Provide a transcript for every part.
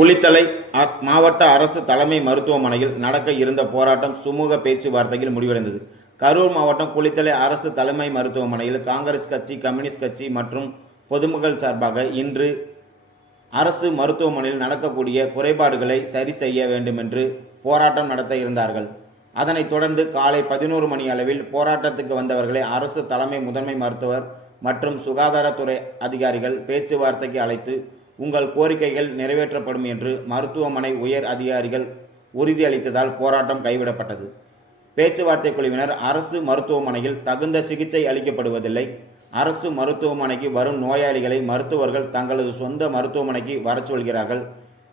குளித்தலை மாவட்ட அரசு தலைமை மருத்துவமனையில் நடக்க இருந்த போராட்டம் சுமூக பேச்சுவார்த்தையில் முடிவடைந்தது. கரூர் மாவட்டம் குளித்தலை அரசு தலைமை மருத்துவமனையில் காங்கிரஸ் கட்சி, கம்யூனிஸ்ட் கட்சி மற்றும் பொதுமக்கள் சார்பாக இன்று அரசு மருத்துவமனையில் நடக்கக்கூடிய குறைபாடுகளை சரி செய்ய வேண்டுமென்று போராட்டம் நடத்த இருந்தார்கள். அதனைத் தொடர்ந்து காலை 11 மணி அளவில் போராட்டத்துக்கு வந்தவர்களை அரசு தலைமை முதன்மை மருத்துவர் மற்றும் சுகாதாரத்துறை அதிகாரிகள் பேச்சுவார்த்தைக்கு அழைத்து உங்கள் கோரிக்கைகள் நிறைவேற்றப்படும் என்று மருத்துவமனை உயர் அதிகாரிகள் உறுதியளித்ததால் போராட்டம் கைவிடப்பட்டது. பேச்சுவார்த்தை குழுவினர் அரசு மருத்துவமனையில் தகுந்த சிகிச்சை அளிக்கப்படுவதில்லை, அரசு மருத்துவமனைக்கு வரும் நோயாளிகளை மருத்துவர்கள் தங்களது சொந்த மருத்துவமனைக்கு வரச் சொல்கிறார்கள்,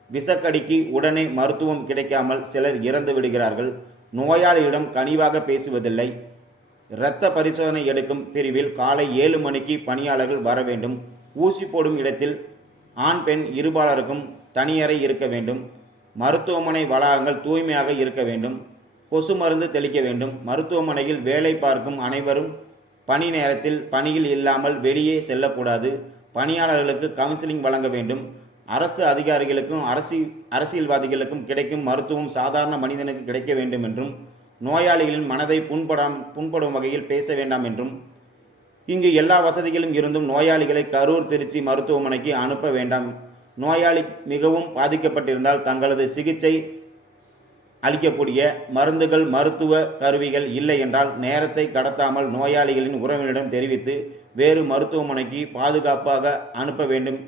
விஷக்கடிக்கு உடனே மருத்துவம் கிடைக்காமல் சிலர் இறந்து விடுகிறார்கள், நோயாளியிடம் கனிவாக பேசுவதில்லை, இரத்த பரிசோதனை எடுக்கும் பிரிவில் காலை 7 மணிக்கு பணியாளர்கள் வர வேண்டும், ஊசி போடும் இடத்தில் ஆண் பெண் இருபாலருக்கும் தனியறை இருக்க வேண்டும், மருத்துவமனை வளாகங்கள் தூய்மையாக இருக்க வேண்டும், கொசு மருந்து தெளிக்க வேண்டும், மருத்துவமனையில் வேலை பார்க்கும் அனைவரும் பணி நேரத்தில் பணியில் இல்லாமல் வெளியே செல்லக்கூடாது, பணியாளர்களுக்கு கவுன்சிலிங் வழங்க வேண்டும், அரசு அதிகாரிகளுக்கும் அரசியல்வாதிகளுக்கும் கிடைக்கும் மருத்துவம் சாதாரண மனிதனுக்கு கிடைக்க வேண்டும் என்றும், நோயாளிகளின் மனதை புண்படும் வகையில் பேச வேண்டாம் என்றும், இங்கு எல்லா வசதிகளும் இருந்தும் நோயாளிகளை கரூர், திருச்சி மருத்துவமனைக்கு அனுப்ப வேண்டாம், நோயாளி மிகவும் பாதிக்கப்பட்டிருந்தால் தங்களது சிகிச்சை அளிக்கக்கூடிய மருந்துகள், மருத்துவ கருவிகள் இல்லை என்றால் நேரத்தை கடத்தாமல் நோயாளிகளின் உறவினரிடம் தெரிவித்து வேறு மருத்துவமனைக்கு பாதுகாப்பாக அனுப்ப வேண்டும்.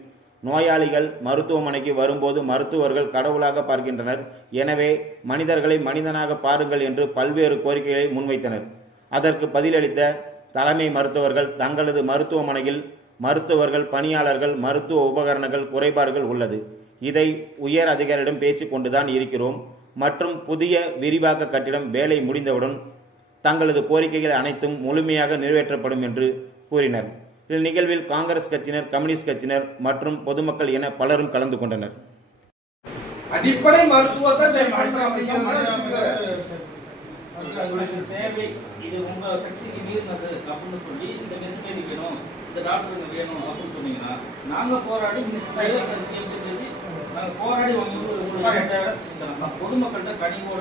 நோயாளிகள் மருத்துவமனைக்கு வரும்போது மருத்துவர்கள் கடவுளாக பார்க்கின்றனர், எனவே மனிதர்களை மனிதனாக பாருங்கள் என்று பல்வேறு கோரிக்கைகளை முன்வைத்தனர். அதற்கு பதிலளித்த தலைமை மருத்துவர்கள் தங்களது மருத்துவமனையில் மருத்துவர்கள், பணியாளர்கள், மருத்துவ உபகரணங்கள் குறைபாடுகள் உள்ளது, இதை உயர் அதிகாரியிடம் பேசிக் கொண்டுதான் இருக்கிறோம் மற்றும் புதிய விரிவாக்க கட்டிடம் வேலை முடிந்தவுடன் தங்களது கோரிக்கைகள் அனைத்தும் முழுமையாக நிறைவேற்றப்படும் என்று கூறினர். இந்நிகழ்வில் காங்கிரஸ் கட்சியினர், கம்யூனிஸ்ட் கட்சியினர் மற்றும் பொதுமக்கள் என பலரும் கலந்து கொண்டனர். அடிப்படை மருத்துவத்தை தேவை, இது உங்க சக்திக்கு மீறினது அப்படின்னு சொல்லி இந்த மினிஸ்ட்ரி வேணும், இந்த டாக்டருங்க வேணும் அப்படின்னு சொன்னீங்கன்னா நாங்க போராடி மினிஸ்ட்ரி நாங்க போராடி உங்களுக்கு பொதுமக்கள்கிட்ட கனிவோட